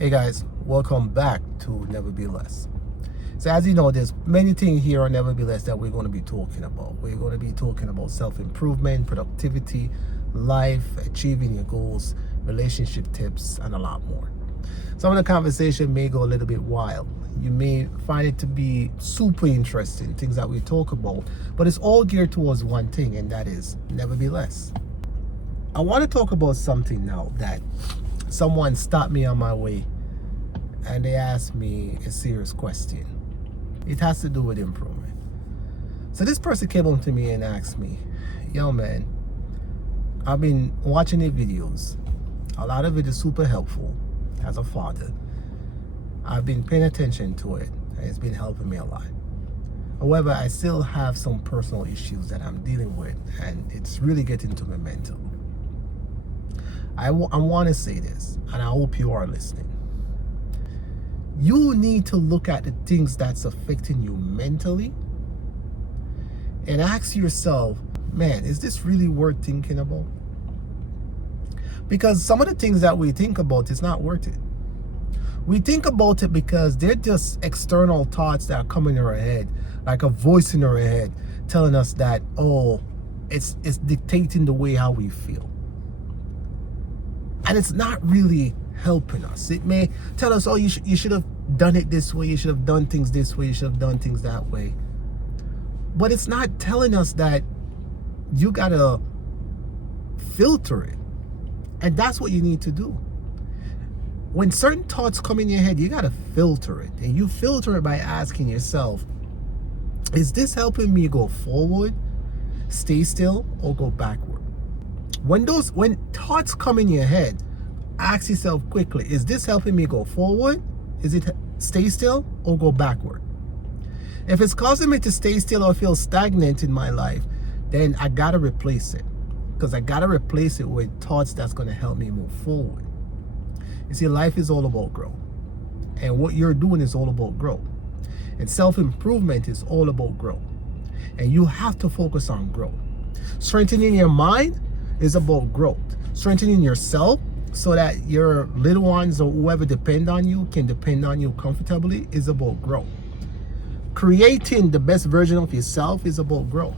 Hey guys, welcome back to Neverbeless. So as you know, there's many things here on Neverbeless that we're going to be talking about. We're going to be talking about self-improvement, productivity, life, achieving your goals, relationship tips, and a lot more. Some of the conversation may go a little bit wild. You may find it to be super interesting, things that we talk about, but it's all geared towards one thing, and that is Neverbeless. I want to talk about something now that someone stopped me on my way and they asked me a serious question. It has to do with improvement. So this person came up to me and asked me, yo man, I've been watching your videos. A lot of it is super helpful as a father. I've been paying attention to it and it's been helping me a lot. However, I still have some personal issues that I'm dealing with and it's really getting to my mental. I want to say this, and I hope you are listening. You need to look at the things that's affecting you mentally and ask yourself, man, is this really worth thinking about? Because some of the things that we think about is not worth it. We think about it because they're just external thoughts that are coming in our head, like a voice in our head telling us that, oh, it's dictating the way how we feel. And it's not really helping us. It may tell us, oh, you should have done it this way, you should have done things this way, you should have done things that way. But it's not telling us that you gotta filter it. And that's what you need to do. When certain thoughts come in your head, you gotta filter it. And you filter it by asking yourself, is this helping me go forward, stay still, or go backward? When thoughts come in your head, ask yourself quickly, is this helping me go forward? Is it stay still or go backward? If it's causing me to stay still or feel stagnant in my life, then I gotta replace it. Because I gotta replace it with thoughts that's gonna help me move forward. You see, life is all about growth. And what you're doing is all about growth. And self-improvement is all about growth. And you have to focus on growth. Strengthening your mind is about growth. Strengthening yourself so that your little ones or whoever depend on you can depend on you comfortably is about growth. Creating the best version of yourself is about growth.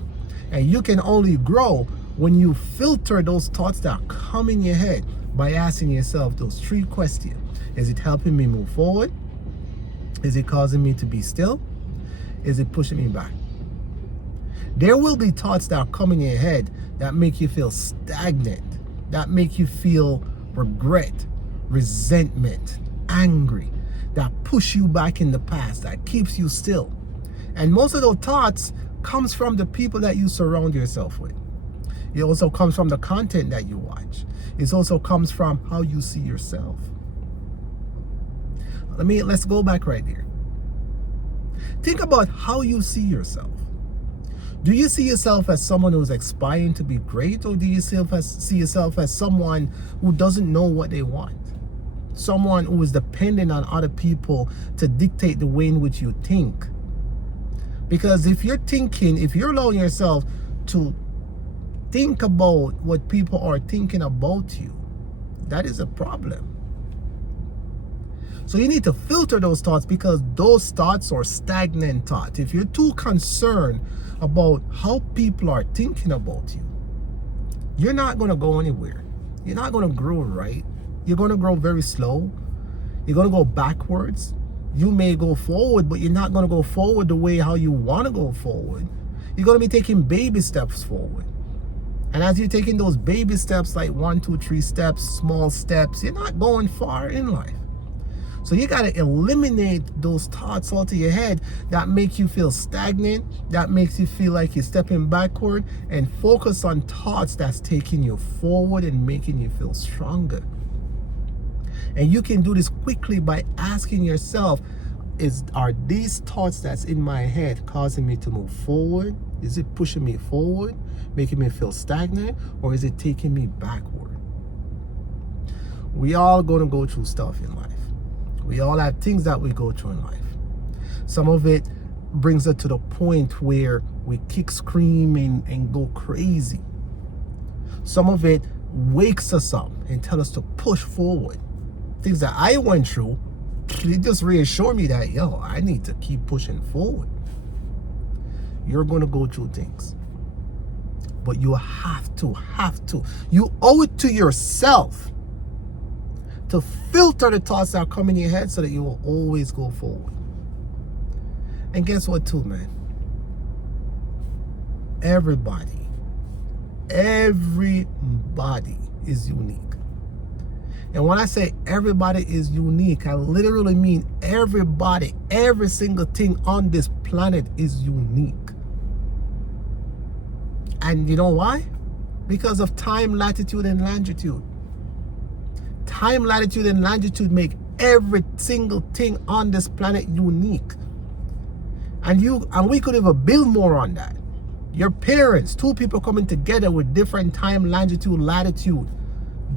And you can only grow when you filter those thoughts that come in your head by asking yourself those three questions. Is it helping me move forward? Is it causing me to be still? Is it pushing me back? There will be thoughts that come in your head that make you feel stagnant, that make you feel regret, resentment, angry, that push you back in the past, that keeps you still. And most of those thoughts comes from the people that you surround yourself with. It also comes from the content that you watch. It also comes from how you see yourself. Let's go back right there. Think about how you see yourself. Do you see yourself as someone who's aspiring to be great, or do you see yourself as someone who doesn't know what they want? Someone who is dependent on other people to dictate the way in which you think? Because if you're allowing yourself to think about what people are thinking about you, that is a problem. So you need to filter those thoughts, because those thoughts are stagnant thoughts. If you're too concerned about how people are thinking about you, you're not going to go anywhere. You're not going to grow right. You're going to grow very slow. You're going to go backwards. You may go forward, but you're not going to go forward the way how you want to go forward. You're going to be taking baby steps forward. And as you're taking those baby steps, like 1, 2, 3 steps, small steps, you're not going far in life. So you got to eliminate those thoughts out of your head that make you feel stagnant, that makes you feel like you're stepping backward, and focus on thoughts that's taking you forward and making you feel stronger. And you can do this quickly by asking yourself, are these thoughts that's in my head causing me to move forward? Is it pushing me forward, making me feel stagnant, or is it taking me backward? We all going to go through stuff in life. We all have things that we go through in life. Some of it brings us to the point where we kick, scream, and go crazy. Some of it wakes us up and tells us to push forward. things that I went through, it just reassured me that, yo, I need to keep pushing forward. You're going to go through things. But you have to. You owe it to yourself to filter the thoughts that come in your head so that you will always go forward. And guess what too, man? Everybody is unique. And when I say everybody is unique, I literally mean everybody, every single thing on this planet is unique. And you know why? Because of time, latitude, and longitude. Time, latitude, and longitude make every single thing on this planet unique. And we could even build more on that. Your parents, two people coming together with different time, longitude, latitude.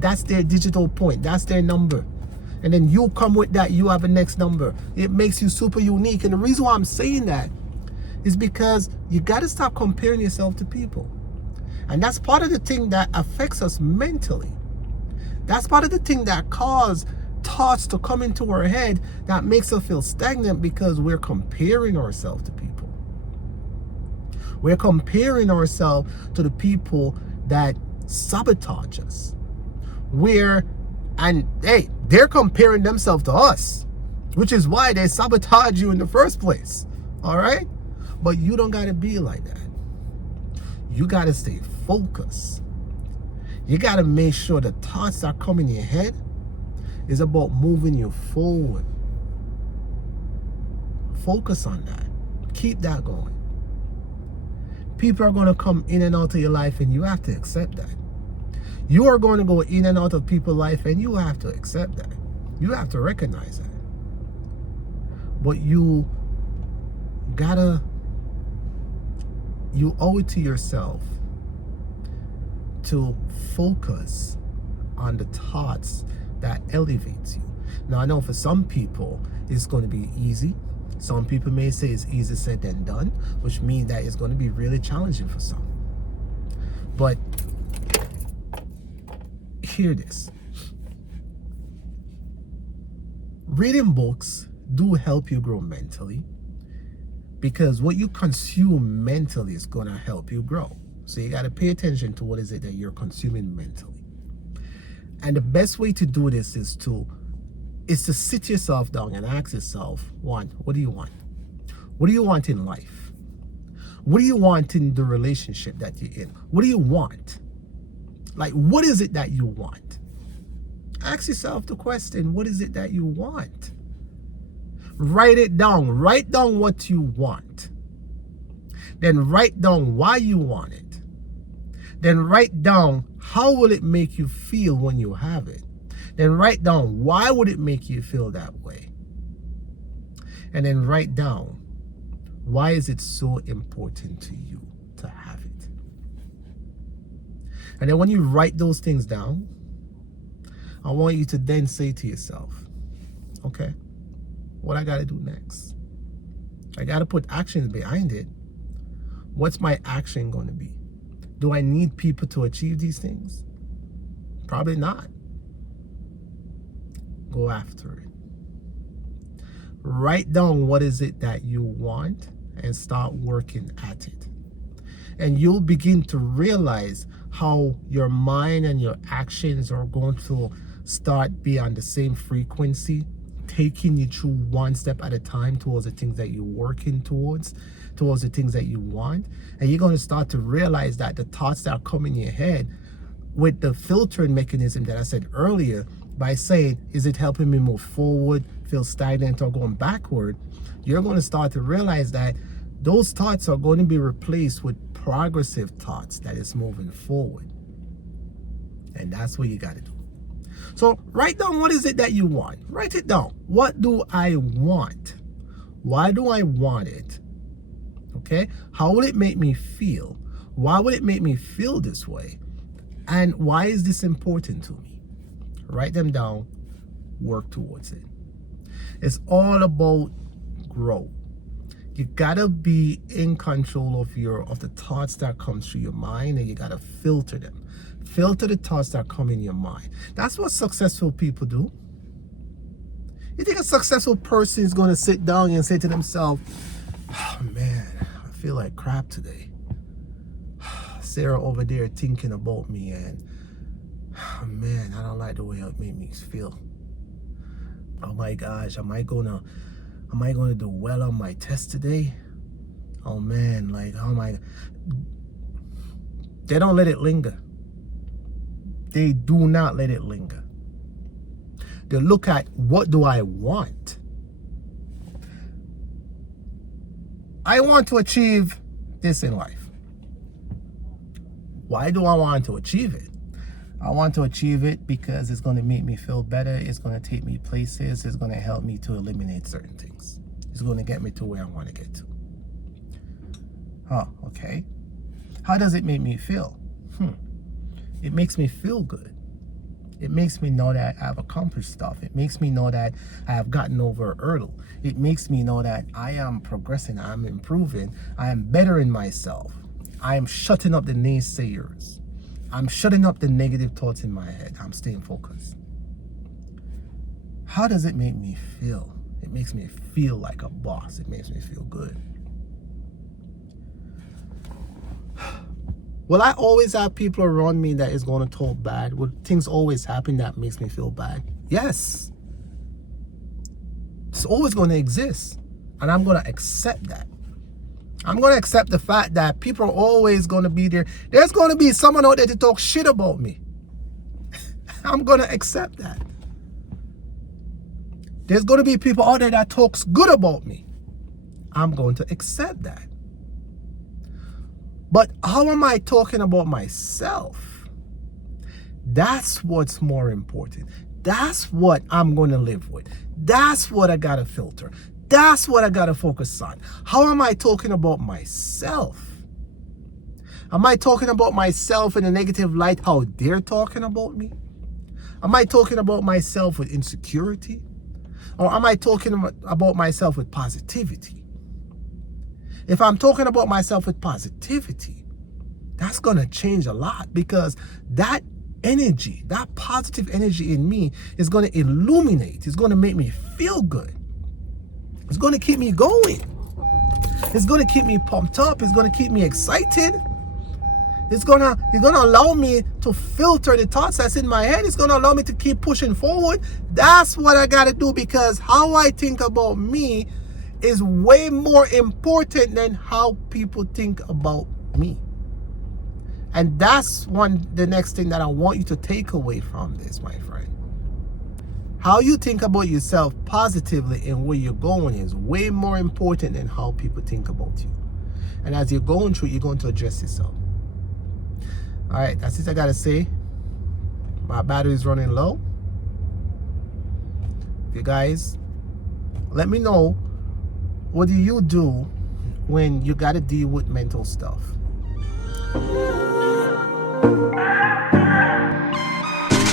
That's their digital point. That's their number. And then you come with that, you have a next number. It makes you super unique. And the reason why I'm saying that is because you got to stop comparing yourself to people. And that's part of the thing that affects us mentally. That's part of the thing that causes thoughts to come into our head that makes us feel stagnant, because we're comparing ourselves to people. We're comparing ourselves to the people that sabotage us. They're comparing themselves to us, which is why they sabotage you in the first place. All right? But you don't got to be like that. You got to stay focused. You got to make sure the thoughts that come in your head is about moving you forward. Focus on that. Keep that going. People are going to come in and out of your life, and you have to accept that. You are going to go in and out of people's life, and you have to accept that. You have to recognize that. But you owe it to yourself to focus on the thoughts that elevates you. Now, I know for some people it's going to be easy. Some people may say it's easier said than done, which means that it's going to be really challenging for some. But hear this. Reading books do help you grow mentally, because what you consume mentally is going to help you grow. So you got to pay attention to what is it that you're consuming mentally. And the best way to do this is to sit yourself down and ask yourself, one, what do you want? What do you want in life? What do you want in the relationship that you're in? What do you want? Like, what is it that you want? Ask yourself the question, what is it that you want? Write it down. Write down what you want. Then write down why you want it. Then write down how will it make you feel when you have it. Then write down why would it make you feel that way. And then write down why is it so important to you to have it. And then when you write those things down, I want you to then say to yourself, okay, what I got to do next? I got to put actions behind it. What's my action going to be? Do I need people to achieve these things? Probably not. Go after it. Write down what is it that you want and start working at it. And you'll begin to realize how your mind and your actions are going to start be on the same frequency, taking you through one step at a time towards the things that you're working towards the things that you want. And you're going to start to realize that the thoughts that come in your head, with the filtering mechanism that I said earlier, by saying, is it helping me move forward, feel stagnant, or going backward, you're going to start to realize that those thoughts are going to be replaced with progressive thoughts that is moving forward. And that's what you got to do. So write down what is it that you want. Write it down. What do I want? Why do I want it? Okay? How will it make me feel? Why would it make me feel this way? And why is this important to me? Write them down. Work towards it. It's all about growth. You gotta be in control of the thoughts that come through your mind, and you gotta filter them. Filter the thoughts that come in your mind. That's what successful people do. You think a successful person is going to sit down and say to themselves, oh man, I feel like crap today. Sarah over there thinking about me, and oh man, I don't like the way it made me feel. Oh my gosh, am I gonna do well on my test today? Oh man, like how am I? They don't let it linger. They do not let it linger. They look at, what do I want? I want to achieve this in life. Why do I want to achieve it? I want to achieve it because it's going to make me feel better. It's going to take me places. It's going to help me to eliminate certain things. It's going to get me to where I want to get to. Oh, okay. How does it make me feel? It makes me feel good. It makes me know that I've accomplished stuff. It makes me know that I have gotten over a hurdle. It makes me know that I am progressing. I'm improving. I am bettering myself. I am shutting up the naysayers. I'm shutting up the negative thoughts in my head. I'm staying focused. How does it make me feel? It makes me feel like a boss. It makes me feel good. Will I always have people around me that is going to talk bad? Will things always happen that makes me feel bad? Yes. It's always going to exist. And I'm going to accept that. I'm going to accept the fact that people are always going to be there. There's going to be someone out there to talk shit about me. I'm going to accept that. There's going to be people out there that talks good about me. I'm going to accept that. But how am I talking about myself? That's what's more important. That's what I'm going to live with. That's what I got to filter. That's what I got to focus on. How am I talking about myself? Am I talking about myself in a negative light, how they're talking about me? Am I talking about myself with insecurity? Or am I talking about myself with positivity? If I'm talking about myself with positivity, that's going to change a lot, because that energy, that positive energy in me is going to illuminate. It's going to make me feel good. It's going to keep me going. It's going to keep me pumped up. It's going to keep me excited. It's going to allow me to filter the thoughts that's in my head. It's going to allow me to keep pushing forward. That's what I got to do, because how I think about me is way more important than how people think about me. And that's the next thing that I want you to take away from this, my friend. How you think about yourself positively and where you're going is way more important than how people think about you. And as you're going through, you're going to address yourself. All right, that's it I got to say. My battery is running low. You guys, let me know, what do you do when you got to deal with mental stuff?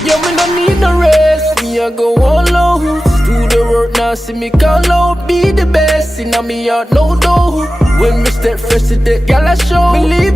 Yo, me no need no rest, me I go all out. Do the work now, see me call out. Be the best, in me out, no doubt. When me step fresh to the gal I show, believe